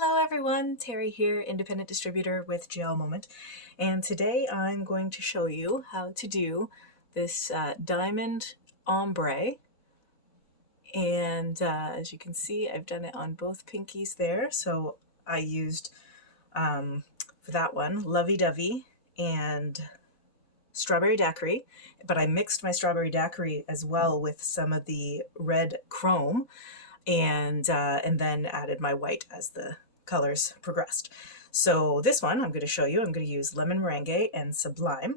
Hello everyone, Terry here, independent distributor with GelMoment, and today I'm going to show you how to do this diamond ombre, and as you can see I've done it on both pinkies there. So I used for that one Lovey Dovey and strawberry daiquiri, but I mixed my strawberry daiquiri as well with some of the red chrome, and then added my white as the colors progressed. So this one I'm going to show you, I'm going to use Lemon Merengue and Sublime,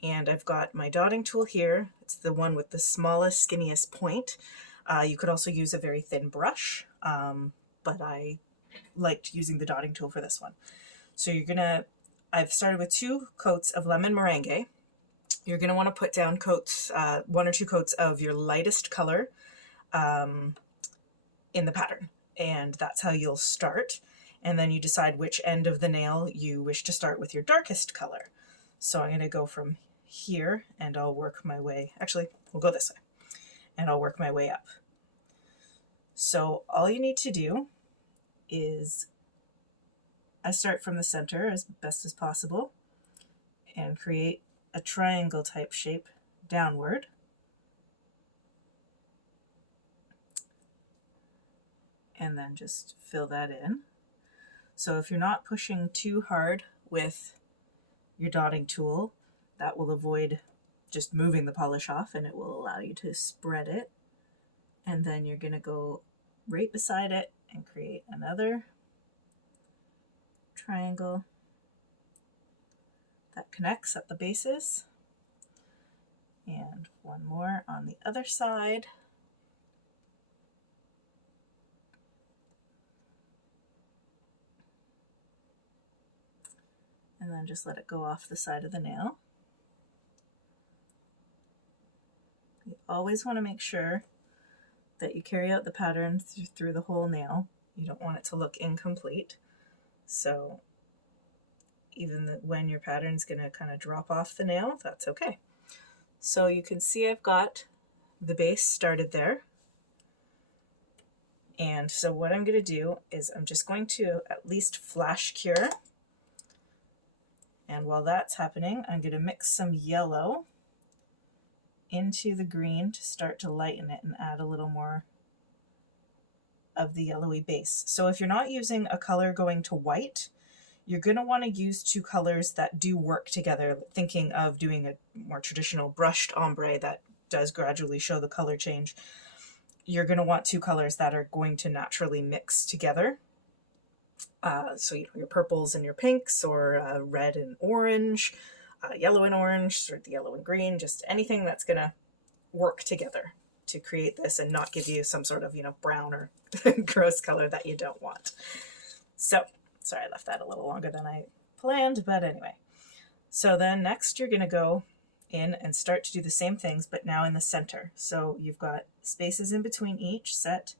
and I've got my dotting tool here. It's the one with the smallest, skinniest point. You could also use a very thin brush, but I liked using the dotting tool for this one. So I've started with 2 coats of Lemon Merengue. You're going to want to put down coats, 1 or 2 coats of your lightest color in the pattern, and that's how you'll start. And then you decide which end of the nail you wish to start with your darkest color. So I'm going to go from here and I'll work my way, actually we'll go this way, and I'll work my way up. So all you need to do is I start from the center as best as possible and create a triangle type shape downward. And then just fill that in. So if you're not pushing too hard with your dotting tool, that will avoid just moving the polish off, and it will allow you to spread it. And then you're going to go right beside it and create another triangle that connects at the bases, and one more on the other side. And then just let it go off the side of the nail. You always want to make sure that you carry out the pattern through the whole nail. You don't want it to look incomplete. So even when your pattern's going to kind of drop off the nail, that's okay. So you can see I've got the base started there. And so what I'm going to do is I'm just going to at least flash cure. And while that's happening, I'm going to mix some yellow into the green to start to lighten it and add a little more of the yellowy base. So if you're not using a color going to white, you're going to want to use 2 colors that do work together, thinking of doing a more traditional brushed ombre that does gradually show the color change. You're going to want 2 colors that are going to naturally mix together. So your purples and your pinks, or red and orange, yellow and orange, or the yellow and green, just anything that's going to work together to create this and not give you some sort of, brown or gross color that you don't want. So, sorry I left that a little longer than I planned, but anyway. So then next you're going to go in and start to do the same things, but now in the center. So you've got spaces in between each set,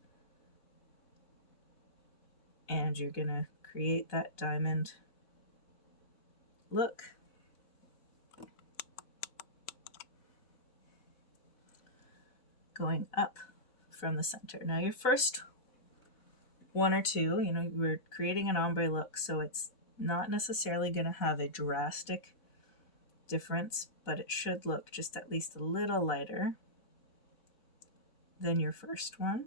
and you're going to create that diamond look. Going up from the center. Now your first 1 or 2, we're creating an ombre look, so it's not necessarily going to have a drastic difference, but it should look just at least a little lighter than your first one.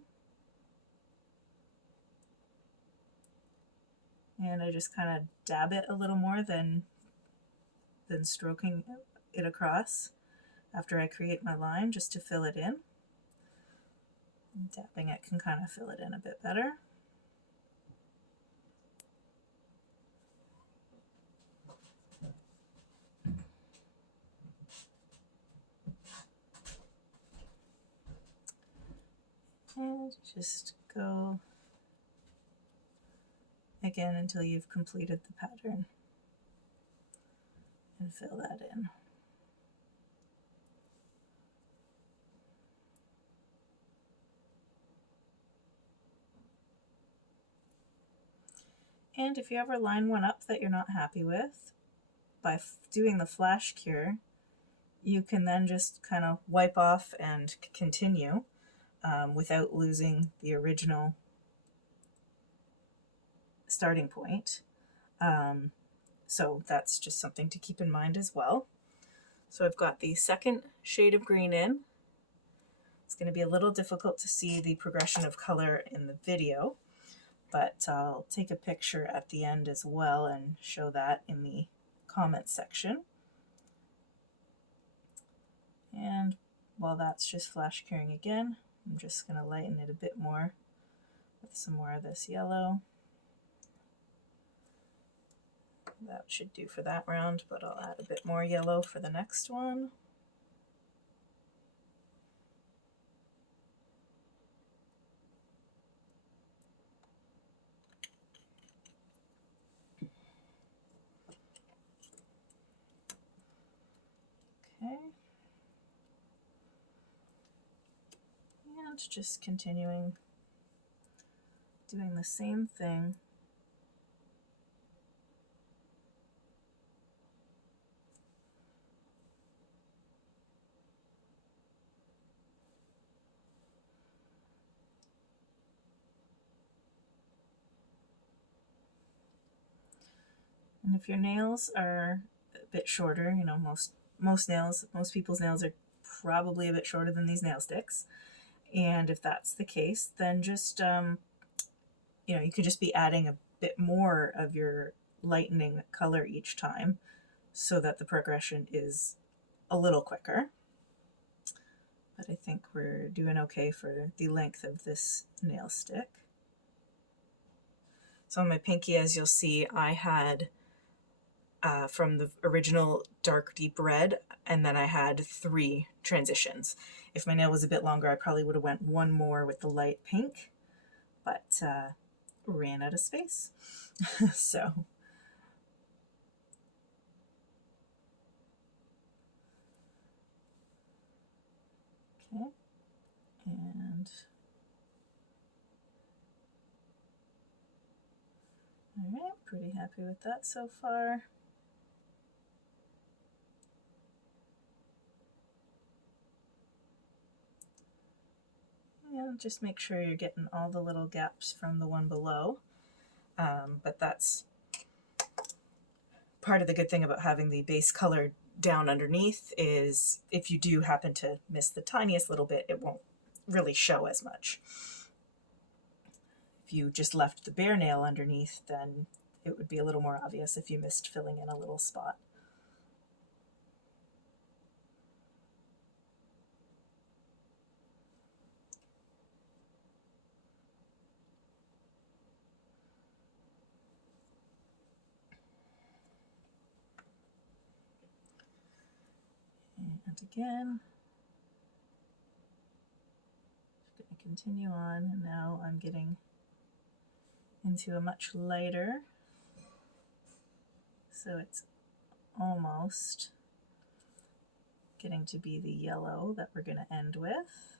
And I just kind of dab it a little more than stroking it across after I create my line, just to fill it in. And dabbing it can kind of fill it in a bit better. And just go again until you've completed the pattern and fill that in. And if you ever line one up that you're not happy with, by doing the flash cure, you can then just kind of wipe off and continue without losing the original starting point. So that's just something to keep in mind as well. So I've got the second shade of green in. It's going to be a little difficult to see the progression of color in the video, but I'll take a picture at the end as well and show that in the comments section. And while that's just flash curing again, I'm just going to lighten it a bit more with some more of this yellow. That should do for that round, but I'll add a bit more yellow for the next one. Okay. And just continuing doing the same thing. And if your nails are a bit shorter, you know, most people's nails are probably a bit shorter than these nail sticks. And if that's the case, then just, you know, you could just be adding a bit more of your lightening color each time so that the progression is a little quicker. But I think we're doing okay for the length of this nail stick. So on my pinky, as you'll see, I had from the original dark deep red, and then I had 3 transitions. If my nail was a bit longer, I probably would have went one more with the light pink, but ran out of space. So okay, and all right, pretty happy with that so far. And just make sure you're getting all the little gaps from the one below. But that's part of the good thing about having the base color down underneath, is if you do happen to miss the tiniest little bit, it won't really show as much. If you just left the bare nail underneath, then it would be a little more obvious if you missed filling in a little spot. And again, just going to continue on, and now I'm getting into a much lighter, so it's almost getting to be the yellow that we're going to end with.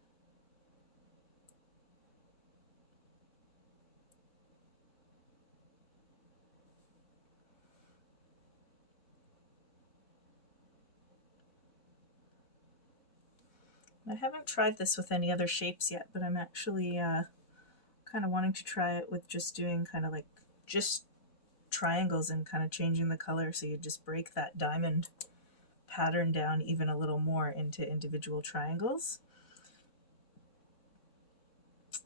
I haven't tried this with any other shapes yet, but I'm actually kind of wanting to try it with just doing kind of like just triangles and kind of changing the color, so you just break that diamond pattern down even a little more into individual triangles.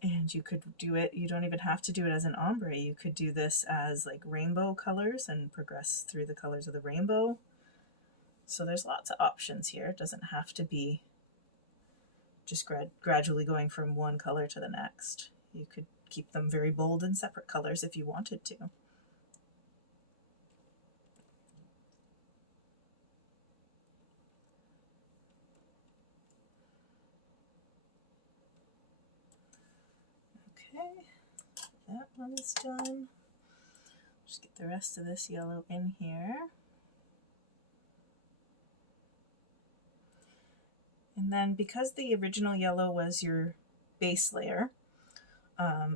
And you could do it, you don't even have to do it as an ombre, you could do this as like rainbow colors and progress through the colors of the rainbow. So there's lots of options here. It doesn't have to be just gradually going from one color to the next. You could keep them very bold and separate colors if you wanted to. Okay, that one is done. Just get the rest of this yellow in here. And then because the original yellow was your base layer,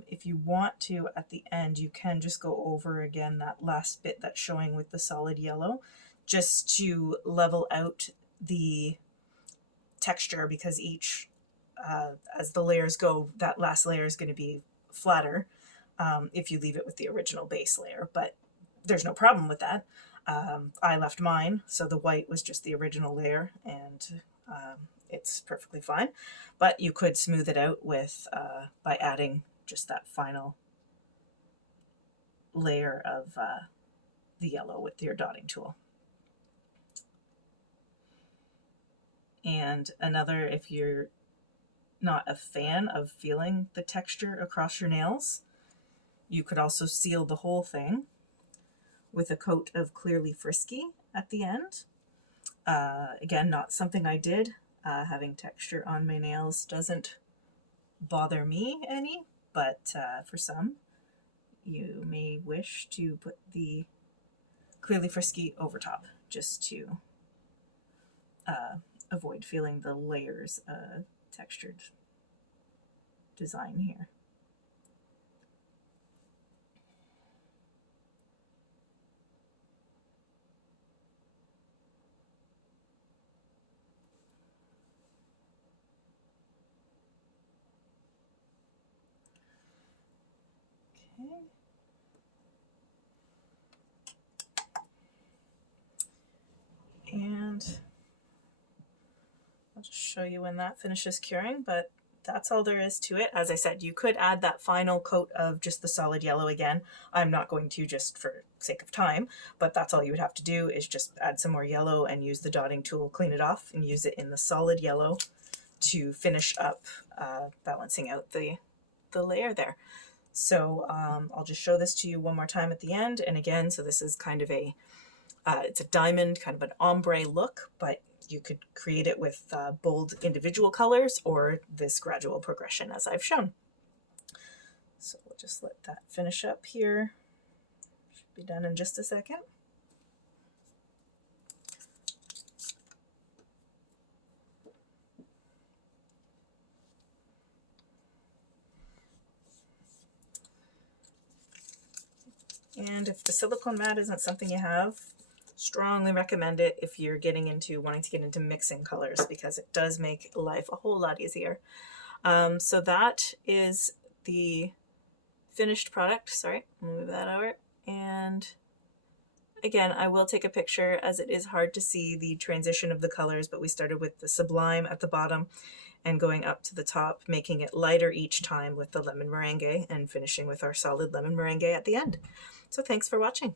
if you want to at the end, you can just go over again that last bit that's showing with the solid yellow, just to level out the texture, because each, as the layers go, that last layer is going to be flatter. if you leave it with the original base layer, but there's no problem with that. I left mine, so the white was just the original layer, and it's perfectly fine. But you could smooth it out with by adding just that final layer of the yellow with your dotting tool. And another, if you're not a fan of feeling the texture across your nails, you could also seal the whole thing with a coat of Clearly Frisky at the end. Again, not something I did. Having texture on my nails doesn't bother me any, but for some, you may wish to put the Clearly Frisky over top, just to avoid feeling the layers textured design here. Okay. And I'll just show you when that finishes curing, but that's all there is to it. As I said, you could add that final coat of just the solid yellow again. I'm not going to, just for sake of time, but that's all you would have to do, is just add some more yellow and use the dotting tool, clean it off, and use it in the solid yellow to finish up balancing out the layer there. So I'll just show this to you one more time at the end. And again, so this is kind of a, it's a diamond, kind of an ombre look, but you could create it with bold individual colors or this gradual progression as I've shown. So we'll just let that finish up here. Should be done in just a second. And if the silicone mat isn't something you have, strongly recommend it if you're wanting to get into mixing colors, because it does make life a whole lot easier. So that is the finished product. Sorry, I'll move that over. And again, I will take a picture, as it is hard to see the transition of the colors, but we started with the Sublime at the bottom and going up to the top, making it lighter each time with the Lemon Merengue, and finishing with our solid Lemon Merengue at the end. So thanks for watching.